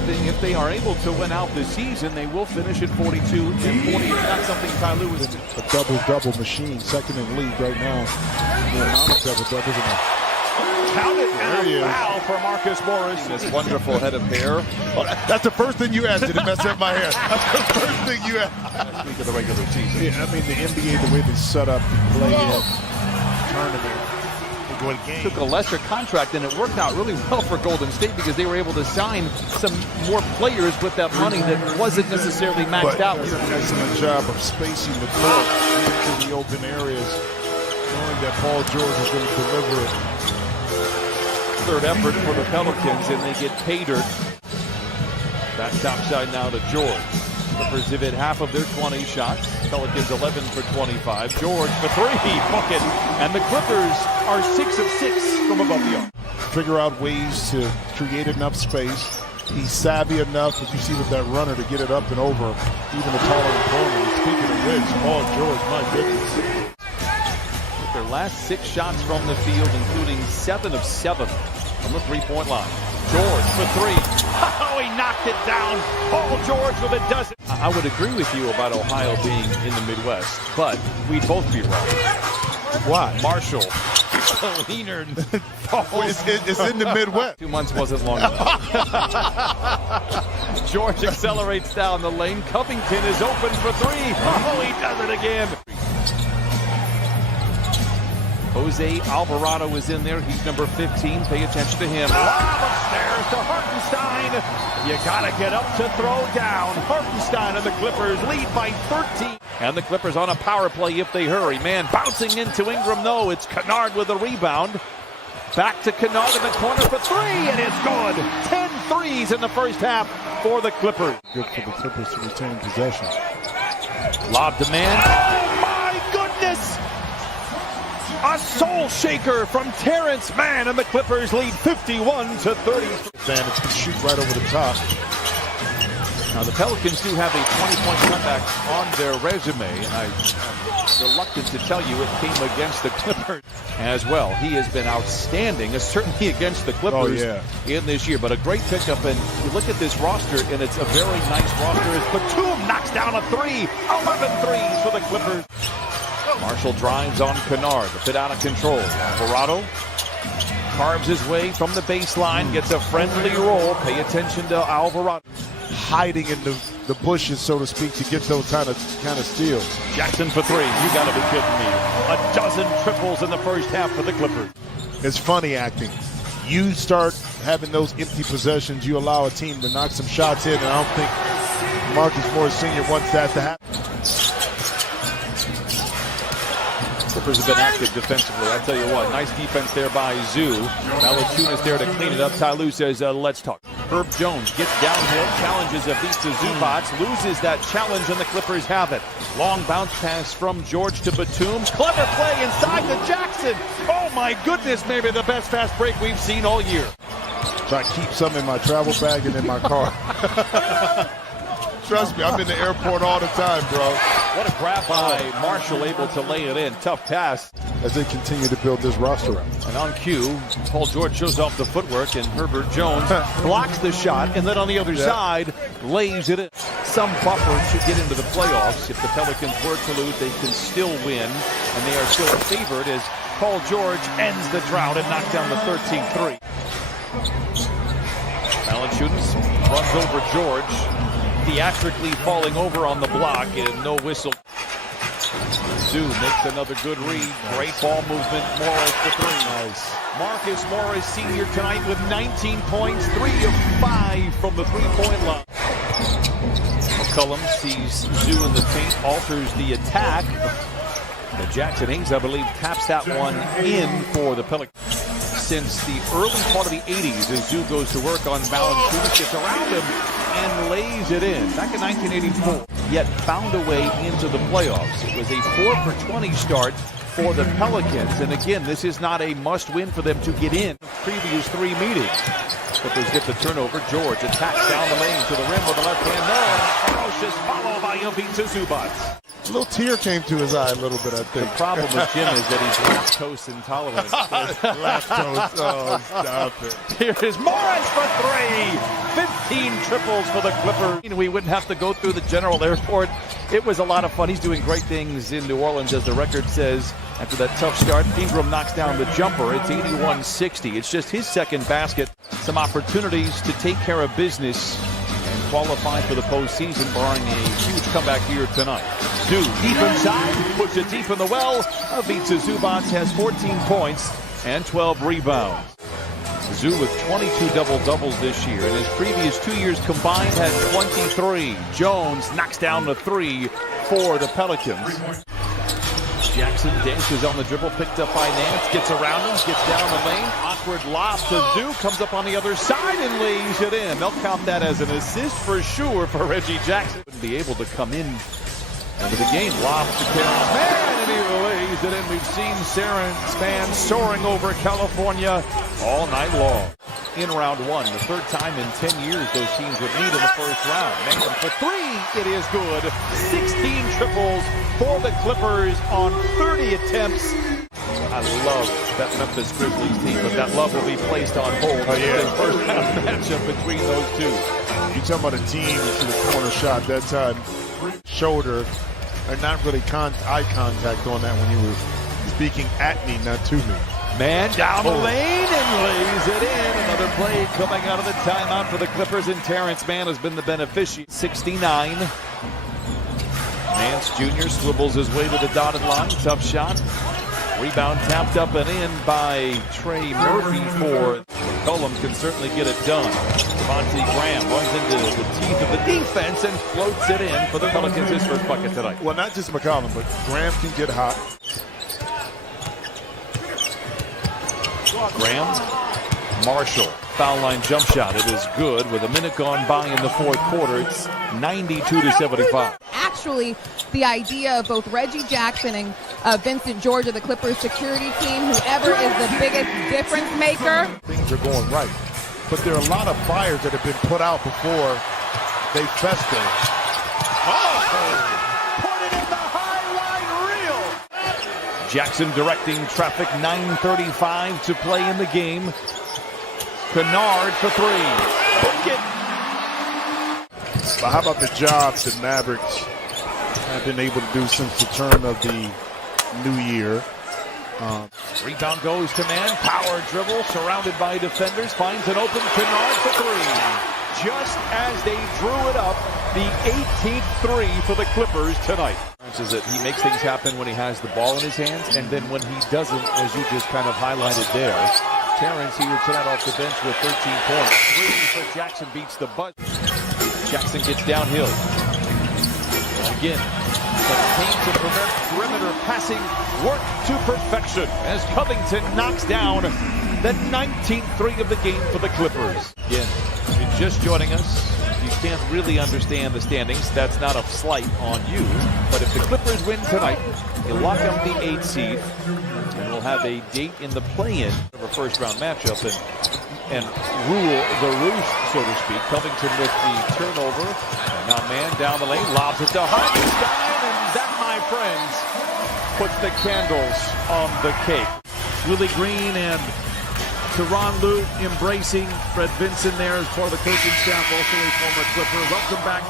2-0. If they are able to win out the season, they will finish at 42-40. It's not something Ty Lue is. A double-double machine, second in the league right now. The amount of double-doubles in there. Counted and a foul for Marcus Morris. This wonderful head of hair. Oh, that's the first thing you asked. Did it mess up my hair? That's the first thing you asked. Speak of the regular season. Yeah, I mean, the NBA, the way they set up the play-in tournament. Took a lesser contract, and it worked out really well for Golden State because they were able to sign some more players with that money that wasn't necessarily maxed out. But an excellent job of spacing the court into the open areas, knowing that Paul George is going to deliver it. Third effort for the Pelicans, and they get Pater. Back topside now to George. Clippers have hit half of their 20 shots. Pelicans 11 for 25. George for three. Book it. And the Clippers are 6 of 6 from above the arc. Figure out ways to create enough space. He's savvy enough, as you see with that runner, to get it up and over even the taller opponent. Speaking of which, Paul George, my goodness. With their last 6 shots from the field, including 7 of 7 from the three-point line. George for three. Oh, he knocked it down. Paul George with a dozen. I would agree with you about Ohio being in the Midwest, but we'd both be wrong. Why? Marshall. Leaner. It's in the Midwest. 2 months wasn't long enough. George accelerates down the lane. Covington is open for three. Oh, he does it again. Jose Alvarado is in there. He's number 15. Pay attention to him. Upstairs to Hartenstein. You got to get up to throw down. Hartenstein and the Clippers lead by 13. And the Clippers on a power play if they hurry. Man, bouncing into Ingram. No, it's Kennard with a rebound. Back to Kennard in the corner for three, and it's good. 10 threes in the first half for the Clippers. Good for the Clippers to retain possession. Lob demand. Oh, my goodness! A soul shaker from Terrence Mann, and the Clippers lead 51-30. Advantage can shoot right over the top. Now the Pelicans do have a 20-point comeback on their resume, and I'm reluctant to tell you it came against the Clippers as well. He has been outstanding, certainly against the Clippers in this year, but a great pickup. And you look at this roster, and it's a very nice roster. As Batum knocks down a three, 11 threes for the Clippers. Marshall drives on Kennard, a bit out of control. Alvarado carves his way from the baseline, gets a friendly roll. Pay attention to Alvarado. Hiding in the bushes, so to speak, to get those kind of steals. Jackson for three. You got to be kidding me. A dozen triples in the first half for the Clippers. It's funny acting. You start having those empty possessions, you allow a team to knock some shots in, and I don't think Marcus Morris Sr. wants that to happen. Clippers have been active defensively. I tell you what, nice defense there by Zoo. Valanciunas there to clean it up. Ty Lue says, let's talk. Herb Jones gets downhill, challenges Ivica Zubac, loses that challenge, and the Clippers have it. Long bounce pass from George to Batum. Clever play inside to Jackson. Oh my goodness, maybe the best fast break we've seen all year. So I keep some in my travel bag and in my car. Trust me, I'm in the airport all the time, bro. What a grab by Marshall, able to lay it in. Tough pass. As they continue to build this roster up. And on cue, Paul George shows off the footwork, and Herbert Jones blocks the shot, and then on the other side, lays it in. Some buffer to get into the playoffs. If the Pelicans were to lose, they can still win, and they are still favored as Paul George ends the drought and knocks down the 13th three. Valanciunas runs over George, theatrically falling over on the block, and no whistle. Zoo makes another good read. Great ball movement. Morris for three. Nice. Marcus Morris Sr. tonight with 19 points, 3 of 5 from the three-point line. McCollum sees Zoo in the paint, alters the attack. But Jackson Hayes, I believe, taps that one in for the Pelicans. Since the early part of the 80s, as Zoo goes to work on Valanciunas, gets around him and lays it in. Back in 1984, yet found a way into the playoffs. It was a 4 for 20 start for the Pelicans. And again, this is not a must-win for them to get in previous 3 meetings. Clippers get the turnover. George attacks down the lane to the rim with the left hand. No, and a ferocious follow by Ivica Zubac. A little tear came to his eye a little bit, I think. The problem with Jim is that he's lactose intolerant. Lactose, oh, stop it. Here is Morris for three. 16 triples for the Clippers. We wouldn't have to go through the General Airport. It was a lot of fun. He's doing great things in New Orleans, as the record says. After that tough start, Ingram knocks down the jumper. It's 81-60. It's just his second basket. Some opportunities to take care of business and qualify for the postseason, barring a huge comeback here tonight. Zoo deep inside, puts it deep in the well. Ivica Zubac has 14 points and 12 rebounds. Zoo with 22 double-doubles this year. In his previous 2 years combined had 23. Jones knocks down the three for the Pelicans. Jackson dances on the dribble, picked up by Nance, gets around him, gets down the lane. Awkward lob to Zoo, comes up on the other side and lays it in. They'll count that as an assist for sure for Reggie Jackson. Wouldn't be able to come in into the game. Lobs to Terrence Mann, and he lays it in. We've seen Terrence Mann soaring over California all night long. In round one, the third time in 10 years those teams would meet in the first round. Mann for three, it is good. 16 triples for the Clippers on 30 attempts. I love that Memphis Grizzlies team, but that love will be placed on hold. The first round matchup between those two. You talking about a team to the corner shot that time, shoulder, and not really eye contact on that when you were speaking at me, not to me. Man down the lane and lays it in. Another play coming out of the timeout for the Clippers, and Terrence Mann has been the beneficiary. 69. Nance Jr. swivels his way to the dotted line. Tough shot. Rebound tapped up and in by Trey Murphy for McCollum. Can certainly get it done. Devontae Graham runs into the teeth of the defense and floats it in for the Pelicans, his first bucket tonight. Well, not just McCollum, but Graham can get hot. Graham, Marshall, foul line jump shot. It is good with a minute gone by in the fourth quarter. It's 92-75. Actually, the idea of both Reggie Jackson and Vincent George of the Clippers security team, whoever is the biggest difference maker. Things are going right, but there are a lot of fires that have been put out before they fester. Jackson directing traffic, 9:35 to play in the game. Kennard for three. Book it. But how about the job the Mavericks have been able to do since the turn of the new year? Rebound goes to Mann. Power dribble, surrounded by defenders. Finds an open Kennard for three. Just as they drew it up, the 18th three for the Clippers tonight. Is that he makes things happen when he has the ball in his hands, and then when he doesn't, as you just kind of highlighted there. Terrence here tonight off the bench with 13 points. Three for Jackson beats the buzzer. Jackson gets downhill. Again, the paint to prevent perimeter passing work to perfection as Covington knocks down the 19th three of the game for the Clippers. Again, if you're just joining us, you can't really understand the standings. That's not a slight on you. But if the Clippers win tonight, they'll lock up the 8th seed, and we'll have a date in the play-in of a first-round matchup and rule the roost, so to speak. Covington with the turnover. Now Mann down the lane, lobs it to Hartenstein, and that, my friends, puts the candles on the cake. Willie Green and Tyronn Lue embracing Fred Vinson there as part of the coaching staff, also a former Clipper. Welcome back.